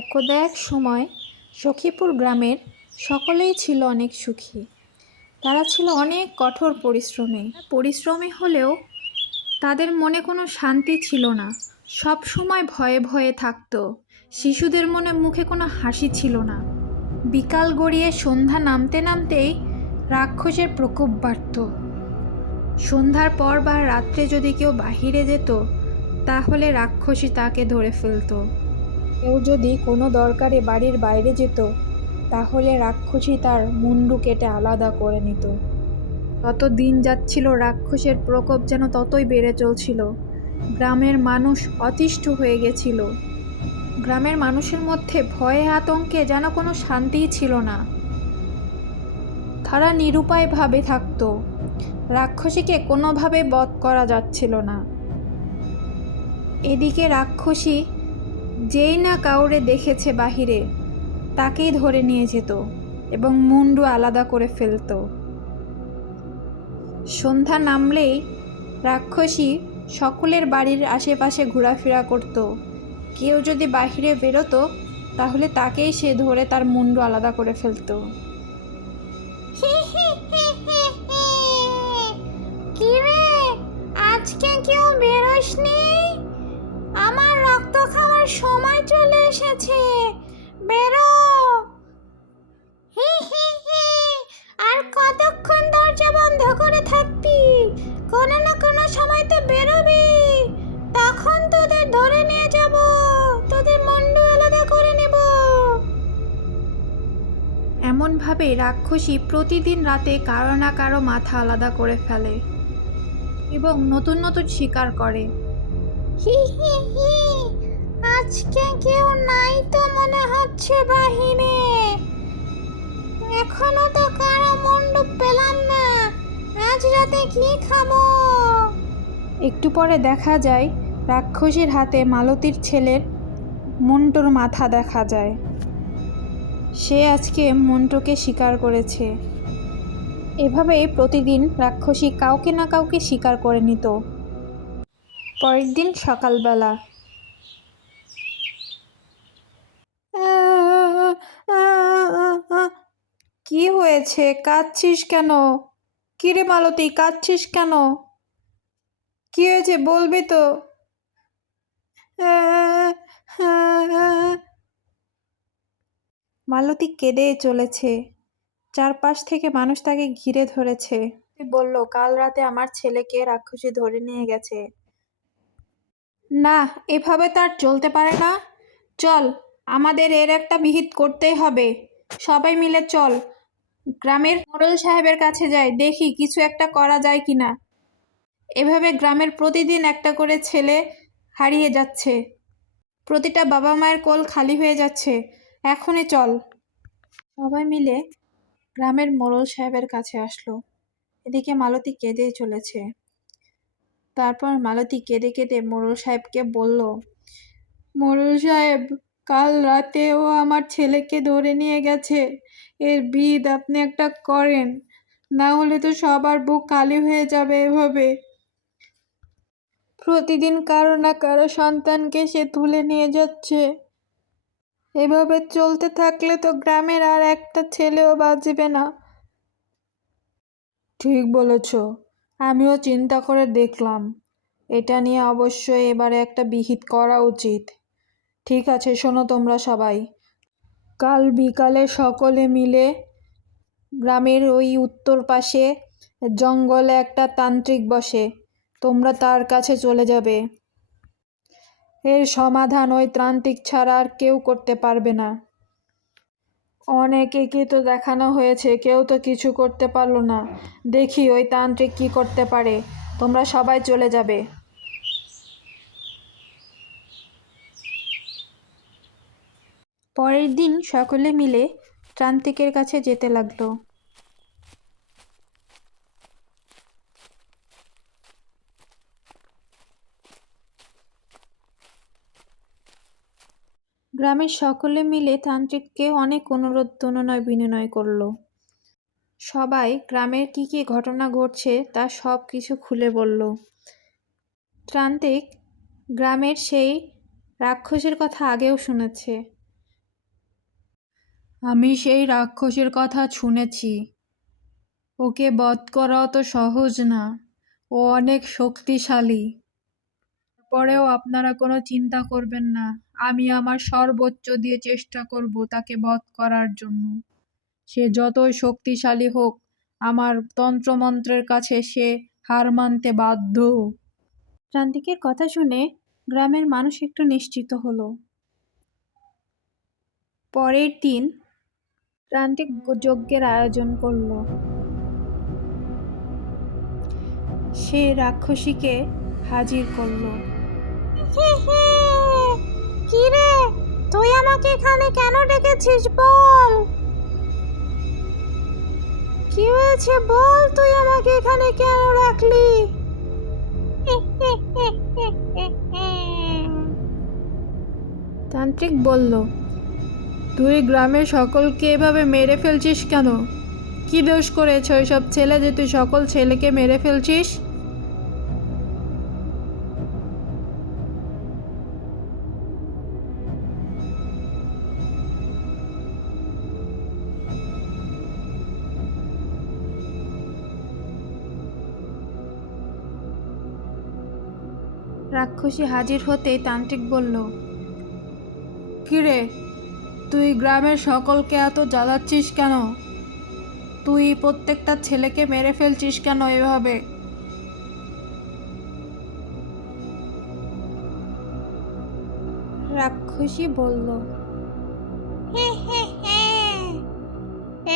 একদা এক সময় সখীপুর গ্রামের সকলেই ছিল অনেক সুখী। তারা ছিল অনেক কঠোর পরিশ্রমী হলেও তাদের মনে কোনো শান্তি ছিল না। সব সময় ভয়ে ভয়ে থাকতো। শিশুদের মনে মুখে কোনো হাসি ছিল না। বিকাল গড়িয়ে সন্ধ্যা নামতে নামতেই রাক্ষসের প্রকোপ বাড়ত। সন্ধ্যার পর বা রাত্রে যদি কেউ বাহিরে যেত তাহলে রাক্ষসী তাকে ধরে ফেলত। কেউ যদি কোনো দরকারে বাড়ির বাইরে যেত তাহলে রাক্ষসী তার মুন্ডু কেটে আলাদা করে নিত। যত দিন যাচ্ছিল রাক্ষসের প্রকোপ যেন ততই বেড়ে চলছিল। গ্রামের মানুষ অতিষ্ঠ হয়ে গেছিল। গ্রামের মানুষের মধ্যে ভয়ে আতঙ্কে যেন কোনো শান্তিই ছিল না। তারা নিরুপায়ভাবে থাকত। রাক্ষসীকে কোনোভাবে বধ করা যাচ্ছিল না। এদিকে রাক্ষসী যেই না কাউরে দেখেছে বাহিরে তাকেই ধরে নিয়ে যেত এবং মুন্ডু আলাদা করে ফেলত। সন্ধ্যা নামলেই রাক্ষসী সকলের বাড়ির আশেপাশে ঘোরাফেরা করত। কেউ যদি বাহিরে বেরোতো তাহলে তাকেই সে ধরে তার মুন্ডু আলাদা করে ফেলত। কিরে, আজকে কেউ বেরোসনি? আমার রক্ত খাওয়ার সময় চলে এসেছে, বেরো। আর কতক্ষণ দরজা বন্ধ করে থাকবি? কোনো না কোনো সময় তো বেরোবি, তখন তোদের ধরে নিয়ে যাব, তোদের মুন্ডু আলাদা করে নেব। এমনভাবে রাক্ষসী প্রতিদিন রাতে কারো না কারো মাথা আলাদা করে ফেলে এবং নতুন নতুন শিকার করে। আজকে কেউ নাই তো মনে হচ্ছে বাহিরে। এখনো তো কারো মুন্ডু পেলাম না, আজ রাতে কি খাবো? একটু পরে দেখা যায় রাক্ষসীর হাতে মালতীর ছেলের মন্টুর মাথা দেখা যায়। সে আজকে মন্টুকে শিকার করেছে। এভাবেই প্রতিদিন রাক্ষসী কাউকে না কাউকে শিকার করে নিত। পরের দিন সকালবেলা কি হয়েছে? কাঁদছিস কেন? কিরে মালতী, কাঁদছিস কেন? কি হয়েছে বলবি তো? মালতী কেঁদে চলেছে। চারপাশ থেকে মানুষ তাকে ঘিরে ধরেছে। বলল, কাল রাতে আমার ছেলেকে রাক্ষসী ধরে নিয়ে গেছে। না, এভাবে তার চলতে পারে না। চল, আমাদের এর একটা বিহিত করতেই হবে। সবাই মিলে চল, গ্রামের মোড়ল সাহেবের কাছে যাই, দেখি কিছু একটা করা যায় কিনা। এভাবে গ্রামের প্রতিদিন একটা করে ছেলে হারিয়ে যাচ্ছে, প্রতিটা বাবা মায়ের কোল খালি হয়ে যাচ্ছে। এখনই চল। সবাই মিলে গ্রামের মোড়ল সাহেবের কাছে আসলো। এদিকে মালতী কেঁদেই চলেছে। তারপর মালতী কেঁদে কেঁদে মোড়ল সাহেবকে বলল, মোড়ল সাহেব, কাল রাতে ও আমার ছেলেকে ধরে নিয়ে গেছে। এর বিহিত আপনি একটা করেন, না হলে তো সবার বুক খালি হয়ে যাবে। এভাবে প্রতিদিন কারো না কারো সন্তানকে সে তুলে নিয়ে যাচ্ছে। এভাবে চলতে থাকলে তো গ্রামের আর একটা ছেলেও বাঁচবে না। ঠিক বলেছ, আমিও চিন্তা করে দেখলাম। এটা নিয়ে অবশ্যই এবারে একটা বিহিত করা উচিত। ঠিক আছে, শোনো তোমরা সবাই, কাল বিকালে সকলে মিলে গ্রামের ওই উত্তর পাশে জঙ্গলে একটা তান্ত্রিক বসে, তোমরা তার কাছে চলে যাবে। এর সমাধান ওই তান্ত্রিক ছাড়া আর কেউ করতে পারবে না। অনেকেকে তো দেখানো হয়েছে, কেউ তো কিছু করতে পারলো না। দেখি ওই তান্ত্রিক কি করতে পারে। তোমরা সবাই চলে যাবে। পরের দিন সকলে মিলে তান্ত্রিকের কাছে যেতে লাগলো। গ্রামের সকলে মিলে তান্ত্রিককে অনেক অনুরোধ বিনয় করলো। সবাই গ্রামের কি কি ঘটনা ঘটছে তা সব কিছু খুলে বলল। তান্ত্রিক গ্রামের সেই রাক্ষসের কথা আগেও শুনেছে। আমি সেই রাক্ষসের কথা শুনেছি। ওকে বধ করা অত সহজ না। ও অনেক শক্তিশালী। পরেও আপনারা কোনো চিন্তা করবেন না। আমি আমার সর্বোচ্চ দিয়ে চেষ্টা করব তাকে বধ করার জন্য। সে যতই শক্তিশালী হোক, আমার তন্ত্রমন্ত্রের কাছে সে হার মানতে বাধ্য। প্রান্তিকের কথা শুনে গ্রামের মানুষ একটু নিশ্চিত হলো। পরের দিন প্রান্তিক যজ্ঞের আয়োজন করলো। সে রাক্ষসীকে হাজির করলো। কি রে, তুই আমাকে এখানে কেন ডেকেছিস বল? কি হয়েছে বল, তুই আমাকে এখানে কেন রাখলি? তান্ত্রিক বলল, তুই গ্রামের সকলকে এভাবে মেরে ফেলছিস কেন? কি দোষ করেছে ওইসব ছেলে যে তুই সকল ছেলেকে মেরে ফেলছিস? রাক্ষসী হাজির হতেই তান্ত্রিক বলল, কিরে, তুই গ্রামের সকলকে এত জ্বালাচ্ছিস কেন? তুই প্রত্যেকটা ছেলেকে মেরে ফেলছিস কেন এভাবে? রাক্ষসী বলল,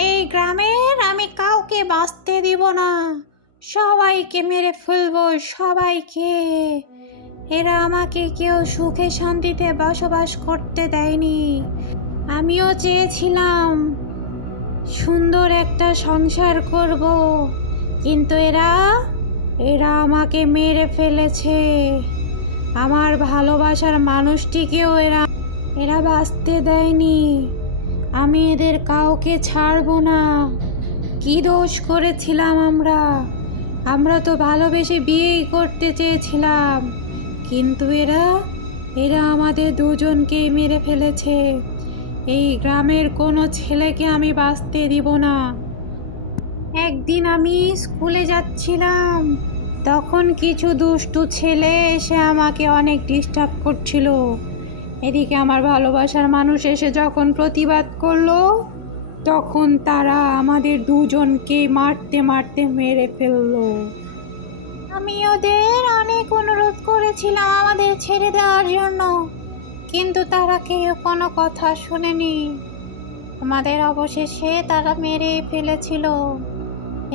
এই গ্রামের আমি কাউকে বাঁচতে দিব না, সবাইকে মেরে ফেলবো, সবাইকে। এরা আমাকে কেউ সুখে শান্তিতে বসবাস করতে দেয়নি। আমিও চেয়েছিলাম সুন্দর একটা সংসার করব, কিন্তু এরা এরা আমাকে মেরে ফেলেছে। আমার ভালোবাসার মানুষটিকেও এরা এরা বাঁচতে দেয়নি। আমি এদের কাউকে ছাড়বো না। কি দোষ করেছিলাম আমরা? আমরা তো ভালোবেসে বিয়েই করতে চেয়েছিলাম, কিন্তু এরা এরা আমাদের দুজনকেই মেরে ফেলেছে। এই গ্রামের কোনো ছেলেকে আমি বাঁচতে দিব না। একদিন আমি স্কুলে যাচ্ছিলাম, তখন কিছু দুষ্টু ছেলে এসে আমাকে অনেক ডিস্টার্ব করছিল। এদিকে আমার ভালোবাসার মানুষ এসে যখন প্রতিবাদ করলো, তখন তারা আমাদের দুজনকে মারতে মারতে মেরে ফেললো। আমি ওদের অনেক অনুরোধ করেছিলাম আমাদের ছেড়ে দেওয়ার জন্য, কিন্তু তারা কেউ কোনো কথা শুনেনি। আমাদের অবশেষে তারা মেরে ফেলেছিল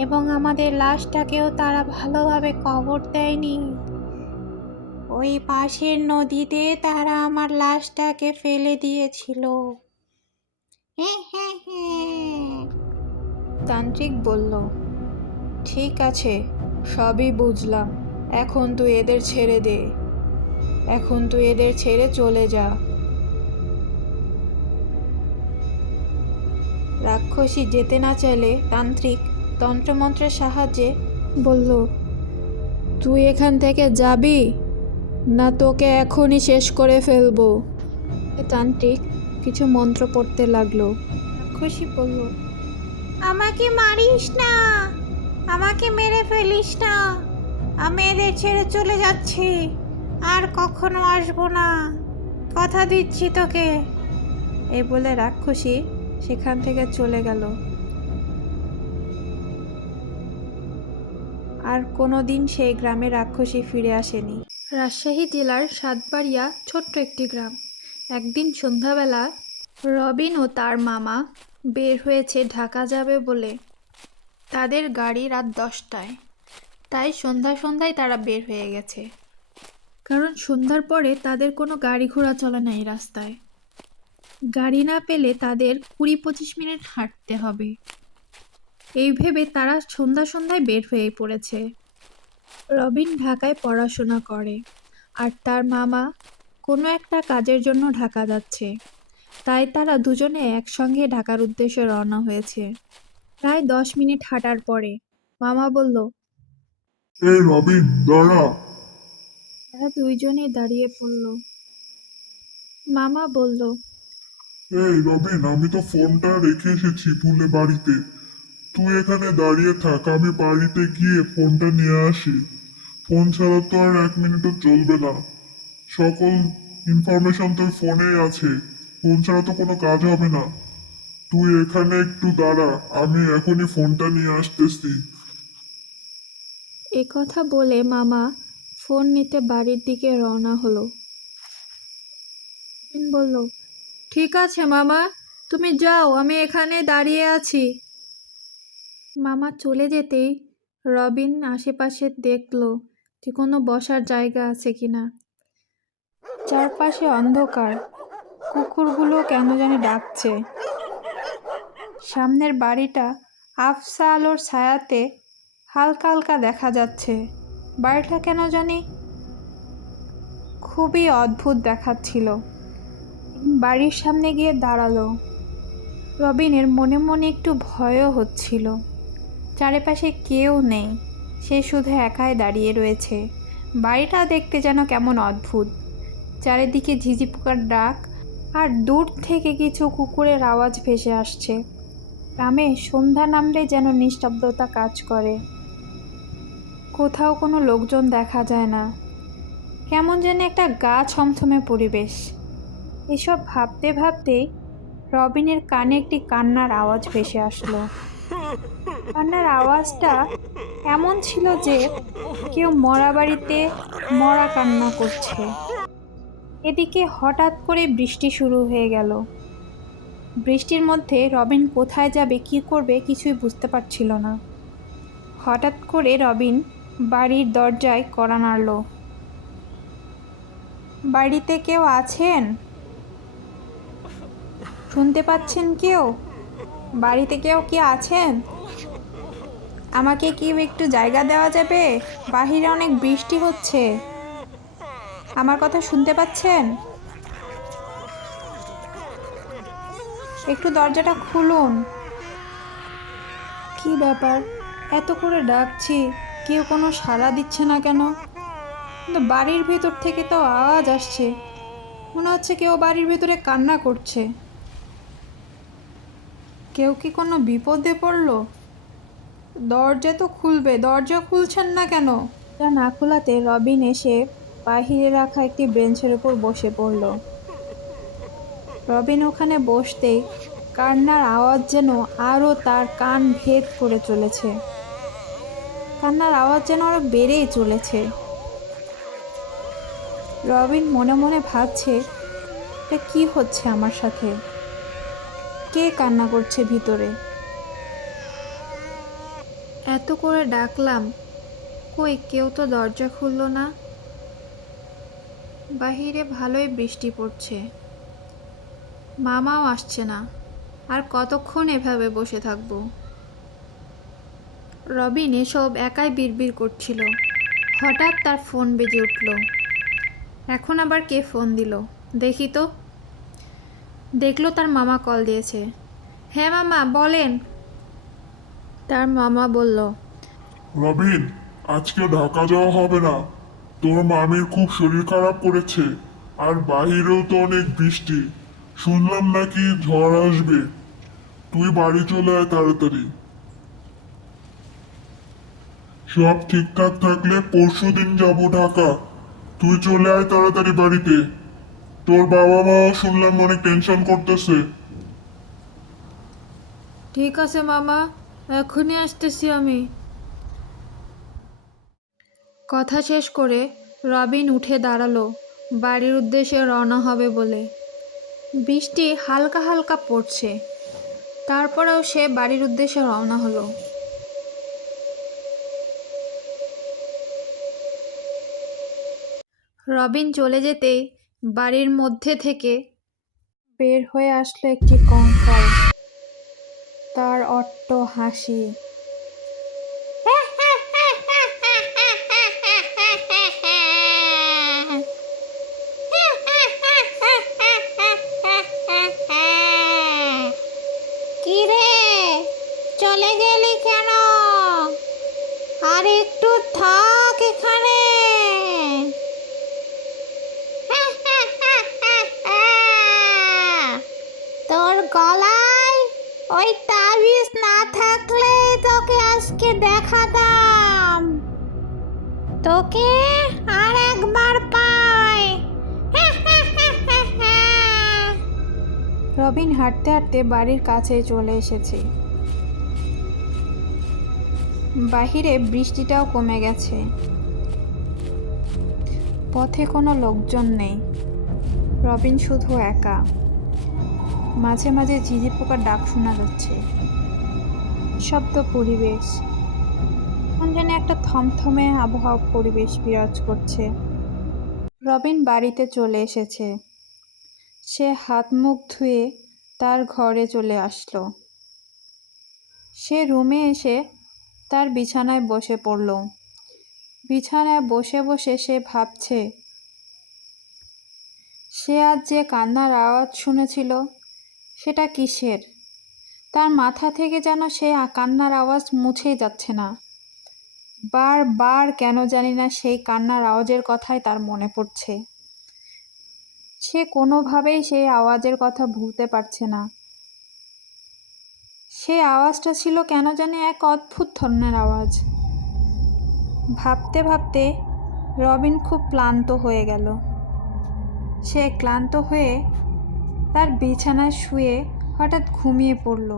এবং আমাদের লাশটাকেও তারা ভালোভাবে কবর দেয়নি। ওই পাশের নদীতে তারা আমার লাশটাকে ফেলে দিয়েছিল। তান্ত্রিক বলল, ঠিক আছে, সবই বুঝলাম। এখন তুই এদের ছেড়ে দে। এখন তুই এদের ছেড়ে চলে যা। রাক্ষসী যেতে না চাইলে তান্ত্রিক তন্ত্রমন্ত্রের সাহায্যে বলল, তুই এখান থেকে যাবি না তোকে এখনই শেষ করে ফেলবো। তান্ত্রিক কিছু মন্ত্র পড়তে লাগলো। রাক্ষসী বলল, আমাকে মারিস না, আমাকে মেরে ফেলিস না। আমি এদের ছেড়ে চলে যাচ্ছি, আর কখনো আসবো না, কথা দিচ্ছি তোকে। এই বলে রাক্ষসী সেখান থেকে চলে গেল। আর কোনোদিন সেই গ্রামে রাক্ষসী ফিরে আসেনি। রাজশাহী জেলার সাতবাড়িয়া ছোট্ট একটি গ্রাম। একদিন সন্ধ্যাবেলা রবিন ও তার মামা বের হয়েছে ঢাকা যাবে বলে। তাদের গাড়ি রাত 10টায়, তাই সন্ধ্যায় তারা বের হয়ে গেছে। কারণ সন্ধ্যার পরে তাদের কোনো গাড়ি ঘোড়া চলে না এই রাস্তায়। গাড়ি না পেলে তাদের 20-25 মিনিট হাঁটতে হবে। এই ভেবে তারা সন্ধ্যায় বের হয়ে পড়েছে। রবিন ঢাকায় পড়াশোনা করে, আর তার মামা কোনো একটা কাজের জন্য ঢাকা যাচ্ছে। তাই তারা দুজনে একসঙ্গে ঢাকার উদ্দেশ্যে রওনা হয়েছে। প্রায় 10 মিনিট হাঁটার পরে মামা বলল, এই রবিন, দাঁড়া। তারা দুইজনেই দাঁড়িয়ে পড়ল। মামা বলল, এই রবিন, আমি তো ফোনটা রেখে এসেছি ভুলে বাড়িতে। তুই এখানে দাঁড়িয়ে থাক, আমি বাড়িতে গিয়ে ফোনটা নিয়ে আসি। ফোন ছাড়া তো আর 1 মিনিটও চলবে না। সকল ইনফরমেশন তো ফোনেই আছে। ফোন ছাড়া তো কোনো কাজ হবে না। তুই এখানে একটু দাঁড়া, আমি এখনই ফোনটা নিয়ে আসতেছি। এ কথা বলে মামা ফোন নিতে বাড়ির দিকে রওনা হলো। রবিন বলল, ঠিক আছে মামা, তুমি যাও, আমি এখানে দাঁড়িয়ে আছি। মামা চলে যেতেই রবিন আশেপাশে দেখলো যে কোনো বসার জায়গা আছে কিনা। চারপাশে অন্ধকার, কুকুরগুলো কেন জানি ডাকছে। সামনের বাড়িটা আফসা আলোর ছায়াতে হালকা হালকা দেখা যাচ্ছে। বাড়িটা কেন জানি খুবই অদ্ভুত দেখাচ্ছিল। বাড়ির সামনে গিয়ে দাঁড়ালো। রবিনের মনে মনে একটু ভয়ও হচ্ছিল। চারিপাশে কেউ নেই, সে শুধু একাই দাঁড়িয়ে রয়েছে। বাড়িটা দেখতে যেন কেমন অদ্ভুত। চারিদিকে ঝিঝি পোকার ডাক আর দূর থেকে কিছু কুকুরের আওয়াজ ভেসে আসছে। গ্রামে সন্ধ্যা নামলে যেন নিস্তব্ধতা কাজ করে। কোথাও কোনো লোকজন দেখা যায় না। কেমন যেন একটা গা ছমছমে পরিবেশ। এসব ভাবতে ভাবতেই রবিনের কানে একটি কান্নার আওয়াজ ভেসে আসলো। কান্নার আওয়াজটা এমন ছিল যে কেউ মরা বাড়িতে মরা কান্না করছে। এদিকে হঠাৎ করে বৃষ্টি শুরু হয়ে গেল। বৃষ্টির মধ্যে রবিন কোথায় যাবে, কি করবে কিছুই বুঝতে পারছিল না। হঠাৎ করে রবিন বাড়ির দরজায় কড়া নাড়ল। বাড়িতে কেউ আছেন? শুনতে পাচ্ছেন কেউ? বাড়িতে কেউ কি আছেন? আমাকে কি একটু জায়গা দেওয়া যাবে? বাহিরে অনেক বৃষ্টি হচ্ছে। আমার কথা শুনতে পাচ্ছেন? একটু দরজাটা খুলুন। কি ব্যাপার, এত করে ডাকছি, কেউ কোনো সাড়া দিচ্ছে না কেন? কিন্তু বাড়ির ভেতর থেকে তো আওয়াজ আসছে, মনে হচ্ছে কেউ বাড়ির ভেতরে কান্না করছে। কেউ কি কোনো বিপদে পড়লো? দরজা তো খুলবে, দরজা খুলছেন না কেন? দরজা না খোলাতে রবিন এসে বাহিরে রাখা একটি বেঞ্চের উপর বসে পড়ল। রবিন ওখানে বসতেই কান্নার আওয়াজ যেন আরও তার কান ভেদ করে চলেছে। কান্নার আওয়াজ যেন আরও বেড়েই চলেছে। রবিন মনে মনে ভাবছে, এটা কি হচ্ছে আমার সাথে? কে কান্না করছে ভিতরে? এত করে ডাকলাম, কই কেউ তো দরজা খুলল না। বাহিরে ভালোই বৃষ্টি পড়ছে, মামাও আসছে না। আর কতক্ষণ এভাবে বসে থাকবো? রবিন এসব একাই বিড়বিড় করছিল। হঠাৎ তার ফোন বেজে উঠল। এখন আবার কে ফোন দিল দেখি তো। দেখলো তার মামা কল দিয়েছে। হ্যাঁ মামা বলেন। তার মামা বলল, রবিন, আজকে ঢাকা যাওয়া হবে না। তোর মামির খুব শরীর খারাপ করেছে। আর বাহিরেও তো অনেক বৃষ্টি। শুনলাম নাকি ঝড় আসবে। তুই বাড়ি চলে আয় তাড়াতাড়ি। সব ঠিকঠাক থাকলে পরশুদিন যাব ঢাকা। তুই চলে আয় তাড়াতাড়ি বাড়িতে। তোর বাবা মাও শুনলাম অনেক টেনশন করতেছে। ঠিক আছে মামা, এখনই আসতেছি আমি। কথা শেষ করে রবিন উঠে দাঁড়ালো বাড়ির উদ্দেশ্যে রওনা হবে বলে। বৃষ্টি হালকা হালকা পড়ছে, তারপরেও সে বাড়ির উদ্দেশ্যে রওনা হলো। রবিন চলে যেতেই বাড়ির মধ্যে থেকে বের হয়ে আসলো একটি কঙ্কাল। তার অট্ট হাসি। কি রে, চলে গেলি কেন? আর একটু থাক এখানে। গলায় ওই তাবিজ না থাকলে তোকে আজকে দেখাতাম। তোকে আর একবার পাই। রবিন হাঁটতে হাঁটতে বাড়ির কাছে চলে এসেছে। বাহিরে বৃষ্টিটাও কমে গেছে। পথে কোনো লোকজন নেই। রবিন শুধু একা। মাঝে মাঝে ঝিঝি পোকার ডাক শোনা যাচ্ছে। শব্দ পরিবেশ, কোন যেন একটা থমথমে আবহাওয়া পরিবেশ বিরাজ করছে। রবিন বাড়িতে চলে এসেছে। সে হাত মুখ ধুয়ে তার ঘরে চলে আসলো। সে রুমে এসে তার বিছানায় বসে পড়ল। বিছানায় বসে বসে সে ভাবছে, সে আজ যে কান্নার আওয়াজ শুনেছিল সেটা কিসের। তার মাথা থেকে যেন সে কান্নার আওয়াজ মুছেই যাচ্ছে না। বারবার কেন জানি না সেই কান্নার আওয়াজের কথাই তার মনে পড়ছে। সে কোনোভাবেই সেই আওয়াজের কথা ভুলতে পারছে না। সেই আওয়াজটা ছিল কেন জানি এক অদ্ভুত ধরনের আওয়াজ। ভাবতে ভাবতে রবিন খুব ক্লান্ত হয়ে গেল। সে ক্লান্ত হয়ে তার বিছানায় শুয়ে হঠাৎ ঘুমিয়ে পড়ল।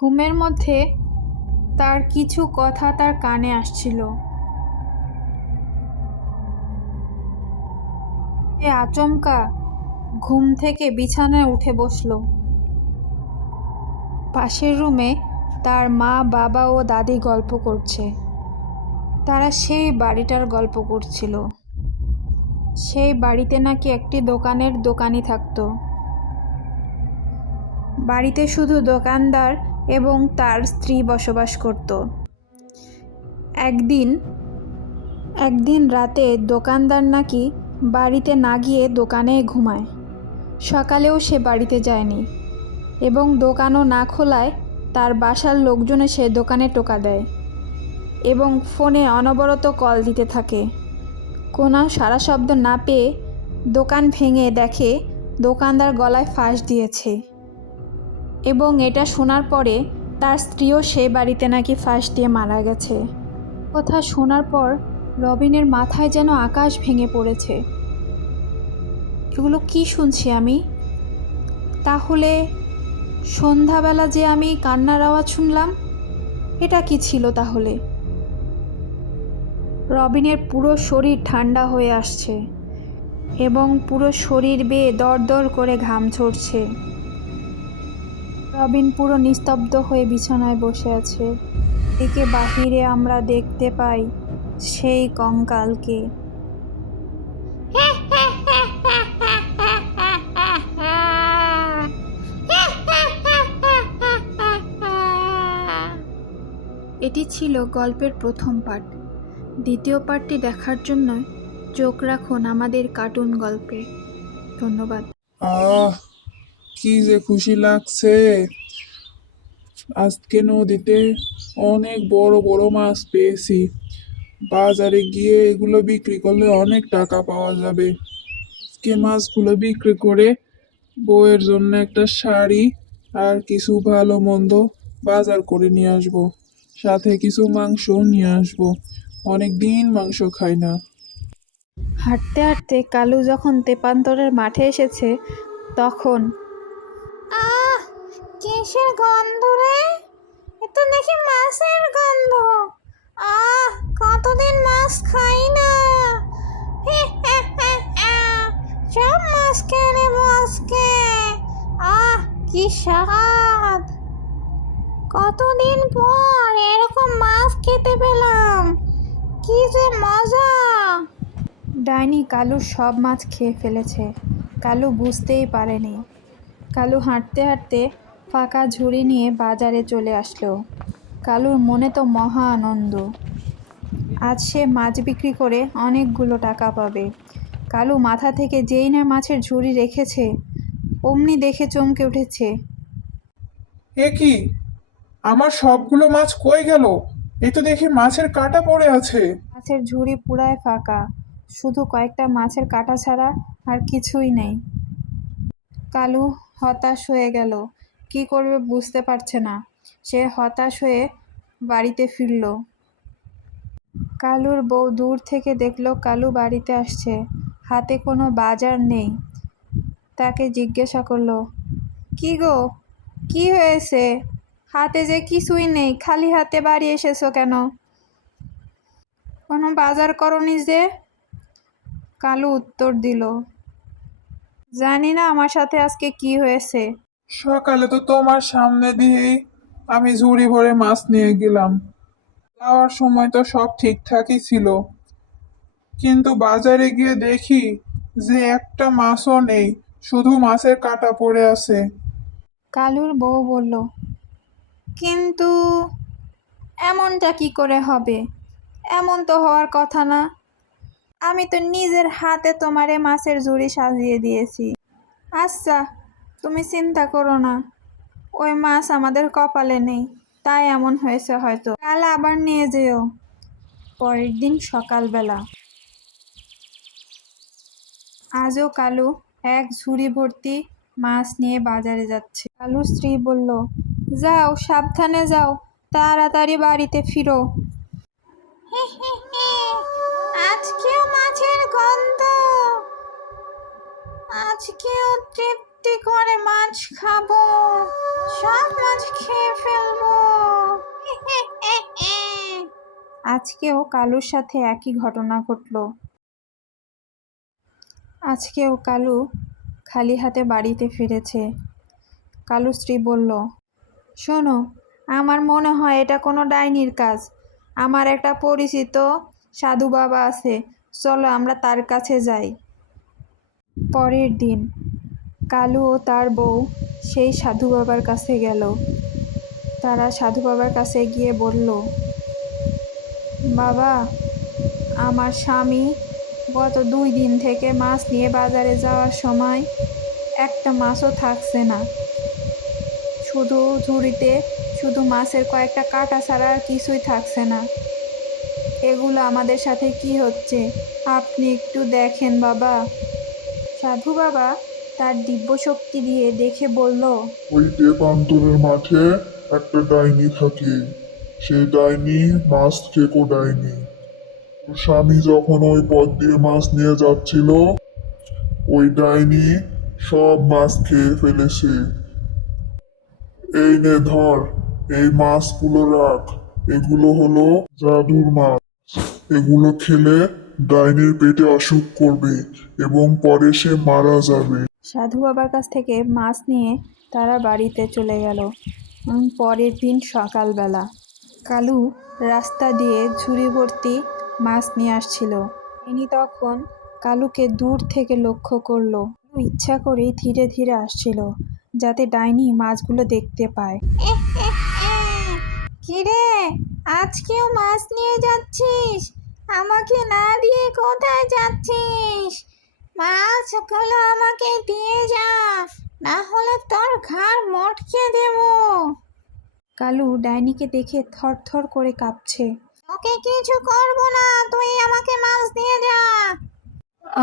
ঘুমের মধ্যে তার কিছু কথা তার কানে আসছিল। সে আচমকা ঘুম থেকে বিছানায় উঠে বসল। পাশের রুমে তার মা, বাবা ও দাদি গল্প করছে। তারা সেই বাড়িটার গল্প করছিল। সেই বাড়িতে নাকি একটি দোকানের দোকানি থাকতো। বাড়িতে শুধু দোকানদার এবং তার স্ত্রী বসবাস করত। একদিন রাতে দোকানদার নাকি বাড়িতে না গিয়ে দোকানে ঘুমায়। সকালেও সে বাড়িতে যায়নি এবং দোকানও না খোলায় তার বাসার লোকজন এসে দোকানে টোকা দেয় এবং ফোনে অনবরত কল দিতে থাকে। কোনো সাড়া শব্দ না পেয়ে দোকান ভেঙে দেখে দোকানদার গলায় ফাঁস দিয়েছে এবং এটা শোনার পরে তার স্ত্রীও সে বাড়িতে নাকি ফাঁস দিয়ে মারা গেছে। কথা শোনার পর রবিনের মাথায় যেন আকাশ ভেঙে পড়েছে। এগুলো কি শুনছি আমি? তাহলে সন্ধ্যাবেলা যে আমি কান্নার আওয়াজ শুনলাম, এটা কি ছিল তাহলে? রবিনের পুরো শরীর ঠান্ডা হয়ে আসছে এবং পুরো শরীর বেয়ে দরদর করে ঘাম ঝরছে। রবিন পুরো নিস্তব্ধ হয়ে বিছানায় বসে আছে। এদিকে বাহিরে আমরা দেখতে পাই সেই কঙ্কালকে। এটি ছিল গল্পের প্রথম পার্ট। দ্বিতীয় পার্টটি দেখার জন্য চোখ রাখুন আমাদের কার্টুন গল্পে। ধন্যবাদ। আহ কি যে খুশি লাগছে। আজকে নদীতে অনেক বড় বড় মাছ পেয়েছি। বাজারে গিয়ে এগুলো বিক্রি করলে অনেক টাকা পাওয়া যাবে। আজকে মাছগুলো বিক্রি করে বউয়ের জন্য একটা শাড়ি আর কিছু ভালো মন্দ বাজার করে নিয়ে আসবো। সাথে কিছু মাংসও নিয়ে আসবো। অনেক দিন মাংস খাই না। হাঁটতে হাঁটতে কালু যখন তেপান্তরের মাঠে এসেছে তখন আহ, কিসের গন্ধ রে? এ তো দেখি মাছের গন্ধ। কতদিন মাছ খাই না। সব মাছ খেয়ে নেবো আজকে। কি স্বাদ! কতদিন পর এরকম মাছ খেতে পেলাম। কি যে মজা! ডাইনি কালুর সব মাছ খেয়ে ফেলেছে। কালু বুঝতেই পারেনি। কালু হাঁটতে হাঁটতে ফাঁকা ঝুড়ি নিয়ে বাজারে চলে আসলো। কালুর মনে তো মহা আনন্দ। আজ সে মাছ বিক্রি করে অনেকগুলো টাকা পাবে। কালু মাথা থেকে যেই না মাছের ঝুড়ি রেখেছে অমনি দেখে চমকে উঠেছে। এ কি, আমার সবগুলো মাছ কই গেল? এই তো দেখি মাছের কাঁটা পড়ে আছে। মাছের ঝুড়ি পুরাই ফাঁকা, শুধু কয়েকটা মাছের কাঁটা ছাড়া আর কিছুই নেই। কালু হতাশ হয়ে গেল, কি করবে বুঝতে পারছে না। সে হতাশ হয়ে বাড়িতে ফিরল। কালুর বউ দূর থেকে দেখলো কালু বাড়িতে আসছে, হাতে কোনো বাজার নেই। তাকে জিজ্ঞাসা করলো, কি গো, কি হয়েছে? হাতে যে কিছুই নেই, খালি হাতে বাড়ি এসেছো কেন? কোনো বাজার করনি যে? কালু উত্তর দিল, জানি না আমার সাথে আজকে কি হয়েছে। সকালে তো তোমার সামনে দিয়েই আমি ঝুড়ি ভরে মাছ নিয়ে গেলাম। যাওয়ার সময় তো সব ঠিকঠাকই ছিল, কিন্তু বাজারে গিয়ে দেখি যে একটা মাছও নেই, শুধু মাছের কাঁটা পড়ে আছে। কালুর বউ বলল, কিন্তু এমনটা কি করে হবে? এমন তো হওয়ার কথা না। আমি তো নিজের হাতে তোমারে মাছের ঝুড়ি সাজিয়ে দিয়েছি। আচ্ছা, তুমি চিন্তা করো না, ওই মাছ আমাদের কপালে নেই, তাই এমন হয়েছে হয়তো। কাল আবার নিয়ে যেও। পরের দিন সকালবেলা আজও কালু এক ঝুড়ি ভর্তি মাছ নিয়ে বাজারে যাচ্ছে। কালুর স্ত্রী বলল, যাও, সাবধানে যাও, তাড়াতাড়ি বাড়িতে ফিরো। আজকেও মাছের গন্ধ, আজকেও তৃপ্তি করে মাছ খাবো, সব মাছ খেয়ে ফেলবো। আজকেও কালুর সাথে একই ঘটনা ঘটল। আজকেও কালু খালি হাতে বাড়িতে ফিরেছে। কালুর স্ত্রী বলল, শোনো, আমার মনে হয় এটা কোনো ডাইনির কাজ। আমার একটা পরিচিত সাধু বাবা আছে, চলো আমরা তার কাছে যাই। পরের দিন কালু ও তার বউ সেই সাধু বাবার কাছে গেল। তারা সাধু বাবার কাছে গিয়ে বলল, বাবা, আমার স্বামী গত 2 দিন থেকে মাছ নিয়ে বাজারে যাওয়ার সময় একটা মাছও থাকছে না। শুধু ঝুড়িতে শুধু মাছের কয়েকটা কাঁটা ছাড়া আর কিছুই থাকছে না। এগুলো আমাদের সাথে কি হচ্ছে, আপনি একটু দেখেন বাবা। সাধু বাবা তার দিব্য শক্তি দিয়ে দেখে বলল, ওই দেবান্তরের মাঠে একটা ডাইনি থাকে। সেই ডাইনি মাছ খেকো ডাইনি। তোর স্বামী যখন ওই পথ দিয়ে মাছ নিয়ে যাচ্ছিল, ওই ডাইনি সব মাছ খেয়ে ফেলেছে। এই নে ধর, এই মাছগুলো রাখ। এগুলো হলো জাদুর মাছ। এগুলো খেলে ডাইনির পেটে অসুখ করবে এবং পরে সে মারা যাবে। সাধু বাবার কাছ থেকে মাছ নিয়ে তারা বাড়িতে চলে গেল। পরের দিন সকালবেলা কালু রাস্তা দিয়ে ঝুড়ি ভর্তি মাছ নিয়ে আসছিল। ইনি তখন কালুকে দূর থেকে লক্ষ্য করলো। কালু ইচ্ছা করেই ধীরে ধীরে আসছিল, যাতে ডাইনি মাছগুলো দেখতে পায়। কিরে, আজকেও মাছ নিয়ে যাচ্ছিস? আমাকে না দিয়ে কোথায় যাচ্ছিস? মাছগুলো আমাকে দিয়ে যা, না হলে তোর ঘাড় মটকে দেবো। কালু ডাইনিকে দেখে থরথর করে কাঁপছে। ওকে কিছু করবো না, তুই আমাকে মাছ দিয়ে যা।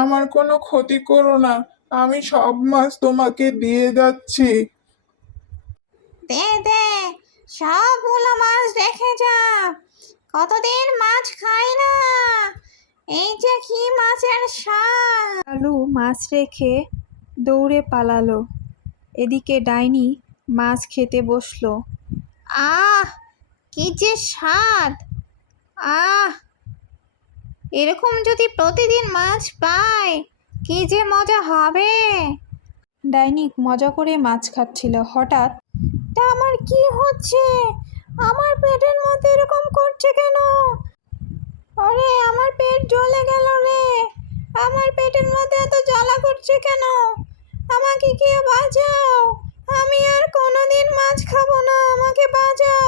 আমার কোনো ক্ষতি করো না, আমি সব মাছ তোমাকে দিয়ে যাচ্ছি। দে দে, সবগুলো মাছ রেখে যা, কতদিন মাছ খাই না, এই যে কি মাছের স্বাদ। কালু মাছ রেখে দৌড়ে পালালো। এদিকে ডাইনি মাছ খেতে বসলো। আহ, কি যে স্বাদ! আহ, এরকম যদি প্রতিদিন মাছ পাই, কি যে মজা হবে। ডাইনি মজা করে মাছ খাচ্ছিল। হঠাৎ তা আমার কি হচ্ছে? আমার পেটের মধ্যে এরকম করছে কেন? আরে, আমার পেট জ্বলে গেল রে! আমার পেটের মধ্যে এত জ্বালা করছে কেন? আমাকে কেউ বাঁচাও! আমি আর কোনোদিন মাছ খাবো না, আমাকে বাঁচাও!